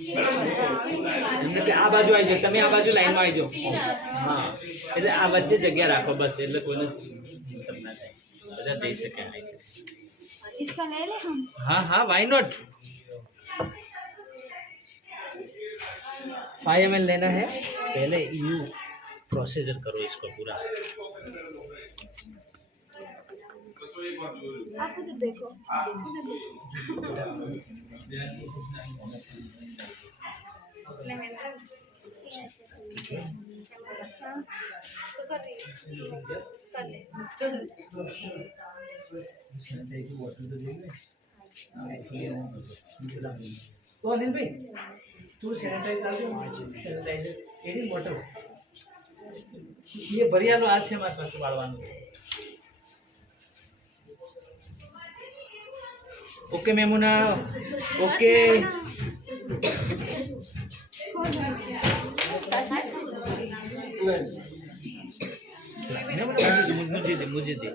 આ બાજુ આવી જાઓ, તમે આ બાજુ લાઈનમાં આવી જાઓ. હા, એટલે આ વચ્ચે જગ્યા રાખો બસ, એટલે કોઈને મતલબ ના થાય, બધા જઈ શકે આવી શકે. इसका ले ले हम. हाँ हाँ, वाई नॉट. 5 ml लेना है. पहले यू प्रोसीजर करो इसको पूरा. आप उधर देखो. उधर देखो. ले मेरे हाँ, तो कर रही कर ले. तो अनिल भाई तू सैनिटाइज डाल दो. सैनिटाइजर एनी बोतल ये बढ़िया लो आज से हमारे पास वाળવાનું. Okay Maimuna, okay. मुझे दे